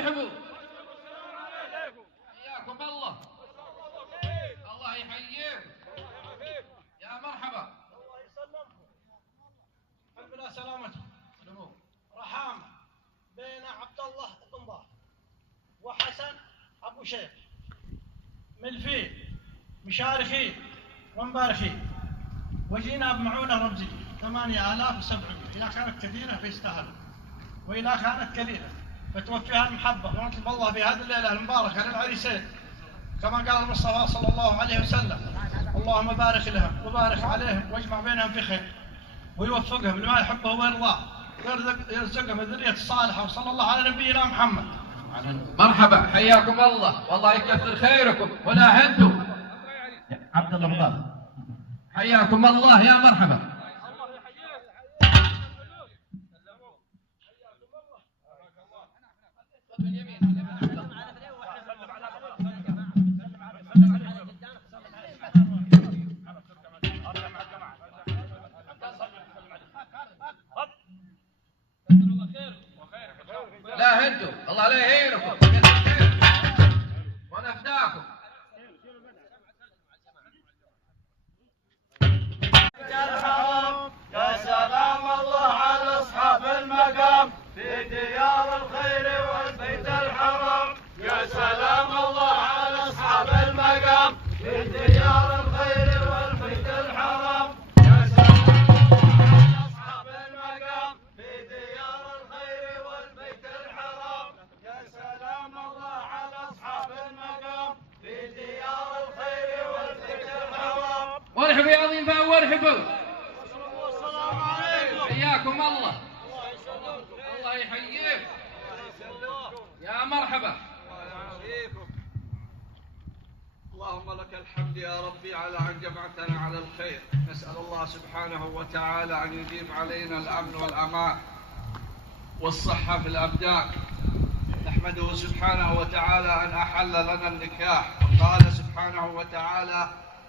مرحبا. حياكم الله. الله يحييكم. يا مرحبا. الله يسلمكم. الحمد لله سلامتكم. رحامة بين عبد الله بن ضاف وحسن أبو شيخ ملفين مشاركين ومباركين، وجينا بمعونة رمزية 8700. إذا كانت كثيرة فيستاهلوا، وإذا كانت قليلة فتوفيها المحبة، ونطلب الله في هذه الليلة المباركة للعريسين كما قال المصطفى صلى الله عليه وسلم: اللهم بارك لهم وبارك عليهم واجمع بينهم في خير، ويوفقهم لما يحبه ويرضاه، ويرزقهم الذرية الصالحة، وصلى الله على نبينا محمد. مرحبا، حياكم الله، والله يكثر خيركم. ولا انتم عبد الله بن، حياكم الله. يا مرحبا. لا انتم الله لا يهينكم ونفداكم. يا سلام الله على أصحاب المقام في ديار الخير والبيت الحرام. يا سلام الله على أصحاب المقام في ديار الخير والبيت الحرام. يا سلام الله على أصحاب المقام في ديار الخير والبيت الحرام. مرحبا يا عظيم فهو، مرحبا. السلام عليكم. حياكم الله. الله يحييك. يا مرحبا. اللهم لك الحمد يا ربي على أن جمعتنا على الخير. نسأل الله سبحانه وتعالى أن يديم علينا الأمن والأمان والصحة في الأبدان. نحمده سبحانه وتعالى أن أحل لنا النكاح، وقال سبحانه وتعالى: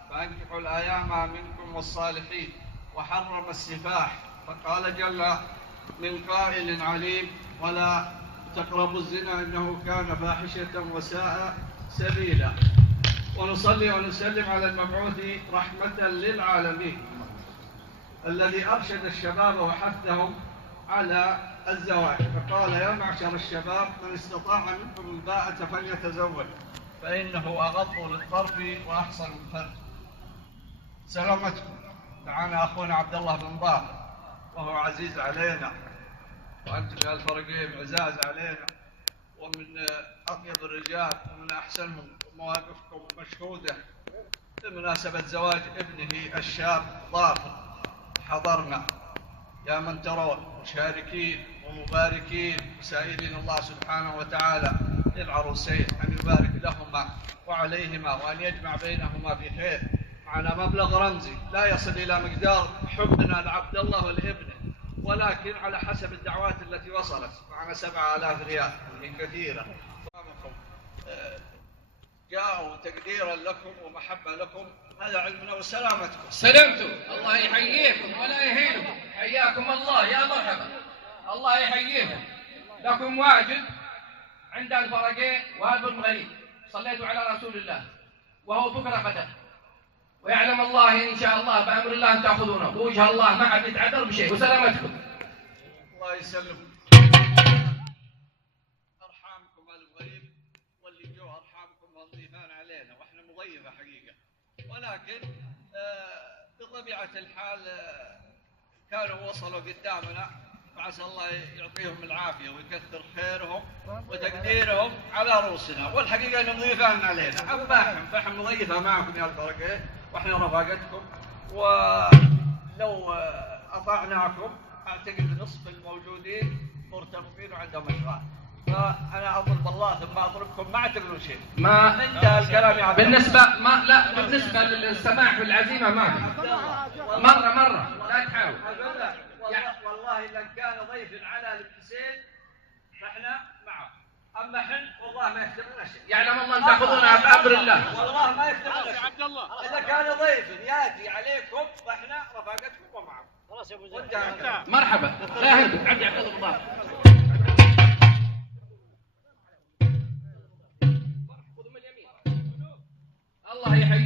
فأنكحوا الأيام منكم والصالحين، وحرم السفاح، فقال جل من قائل عليم: ولا تقربوا الزنا إنه كان فاحشة وساء سبيلا. ونصلي ونسلم على المبعوث رحمة للعالمين الذي أرشد الشباب وحثهم على الزواج، فقال: يا معشر الشباب من استطاع منكم الباءة فليتزوج فإنه أغض للطرف وأحصن الفرج. سلامتكم. معنا أخونا عبد الله بن ضاف وهو عزيز علينا، وأنتم يا الفرقين عزاز علينا، ومن أطيب الرجال ومن أحسنهم، مواقفكم مشهودة بمناسبة زواج ابنه الشاب ظافر. حضرنا يا من ترون مشاركين ومباركين، وسائلين الله سبحانه وتعالى للعروسين أن يبارك لهما وعليهما، وأن يجمع بينهما في خير. معنا مبلغ رمزي لا يصل إلى مقدار حبنا لعبد الله ولابنه، ولكن على حسب الدعوات التي وصلت معنا 7000 ريال من كثيرة. جاءوا تقديرا لكم ومحبة لكم، هذا علمنا وسلامتكم. سلمتم. الله يحييكم ولا يهينكم. حياكم الله. يا مرحبا. الله يحييكم. لكم واجب عند الفرقين وهذا الغريب. صليتوا على رسول الله وهو بكرة غدا، ويعلم الله إن شاء الله بأمر الله أن تأخذونه بوجه الله، ما حد يتعذر بشيء. وسلامتكم. الله يسلمكم. أرحامكم الغريب واللي جو أرحامكم الضيفان علينا، وإحنا مضيفة حقيقة، ولكن بطبيعة الحال كانوا وصلوا قدامنا، فعسى الله يعطيهم العافية ويكثر خيرهم وتقديرهم على رؤوسنا. والحقيقة أنهم ضيفان علينا، أباحهم فإحنا مضيفة معكم يا الفرقين، وإحنا رفاقتكم، ولو أطعناكم أعتقد نصف الموجودين مرتبطين وعندهم أشغال. فأنا أطلب الله ثم أطلبكم، ما اعتبروا شيء. ما انتهى الكلام يا عبد الله. بالنسبة للسماح والعزيمة ما مرة لا تحاول. والله إذا كان ضيف على الحسين فإحنا معه، أما حن والله ما يختبرنا شيء. يعلم الله أن تأخذونها بأمر الله. والله ما يختبرنا شيء. عبد الله إذا كان ضيف يأتي عليكم فإحنا رفاقتكم ومعكم. خلاص يا أبو زيد. مرحبا. لا عدي عبد الله.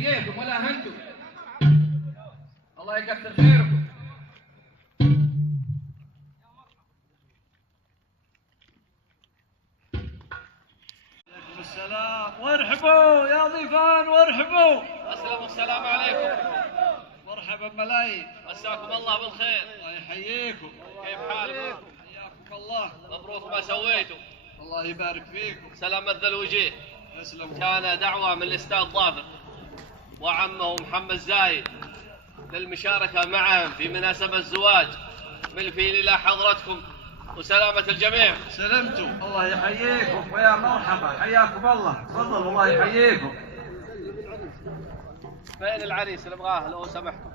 يحييكم ولا هنتم. الله يكثر خيركم. عليكم السلام، وارحبوا يا ضيفان وارحبوا. السلام عليكم. مرحبا ملايين، مساكم الله بالخير. الله يحييكم. كيف حالكم؟ حياكم الله. مبروك ما سويتوا. الله يبارك فيكم. سلامة ذا الوجيه. يسلموا. كان دعوة من الأستاذ ظافر وعمه محمد زايد للمشاركة معهم في مناسبة الزواج، ملفين إلى حضرتكم وسلامة الجميع. سلمتوا. الله يحييكم ويا مرحبا، حياكم الله. تفضلوا الله يحييكم. فين العريس اللي ابغاه لو سمحتم؟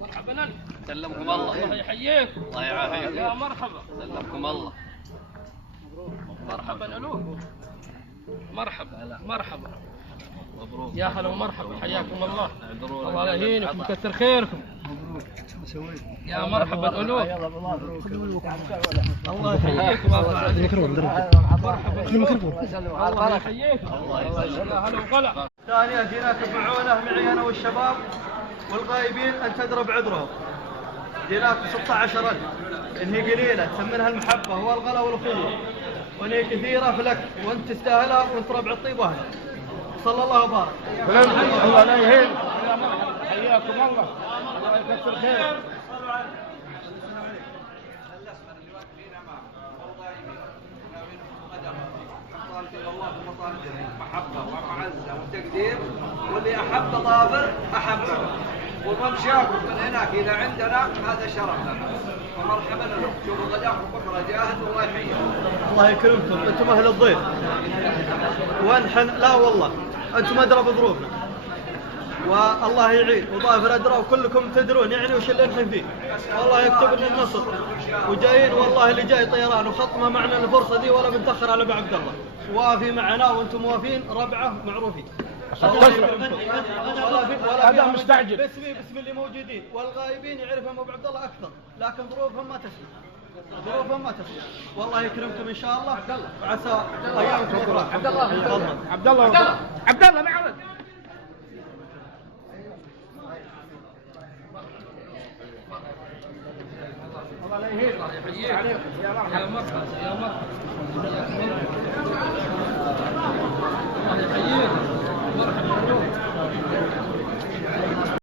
مرحبا. سلمكم الله. الله يحييكم. الله يعافيكم. يا مرحبا. سلمكم الله. مرحبا. الو. مرحبا. مرحبا. مبروك. يا هلا ومرحبا، حياكم الله. الله يهينكم ويكثر خيركم. مبروك. يا مرحبا. الو. الله يحييكم. الله يحييكم. يا هلا وغلا. ثانيا جيناك بعونه معي انا والشباب والغايبين ان تدرب عذرهم. جيناك 16,000 ان هي قليله تسمنها المحبه والغلا والاخوه، وان هي كثيره فلك وانت تستاهلها وانت ربع الطيب واهله. صلى الله وبارك. الله لا يهين. حياكم الله. الله يكثر خير. محبة ومعزة وتقدير، واللي أحب ظافر أحبه، وممشاكم من هناك إلى عندنا هذا شرف لنا، ومرحبا لكم. شوفوا غداكم بكرة جاهز والله يحييكم. الله يكرمكم، انتم اهل الضيف. ونحن لا والله انتم ادرى بظروفنا، والله يعين وظافر ادرى وكلكم تدرون يعني وش اللي نحن فيه. والله يكتب لنا النصر وجايين، والله اللي جاي طيران وخطمه معنا الفرصه دي ولا بنتاخر على ابو عبد الله. وافي معنا وانتم موافين ربعه معروفين. هذا مستعجل. باسم اللي موجودين والغايبين يعرفهم ابو عبد الله اكثر، لكن ظروفهم ما تسمح. ظروفهم ما تسمح. والله يكرمكم ان شاء الله وعسى ايامكم افراح. عبد الله. عبد الله. عبد الله معود. الله لا يهين. الله يحييك. يا مرحبا. يا مرحبا.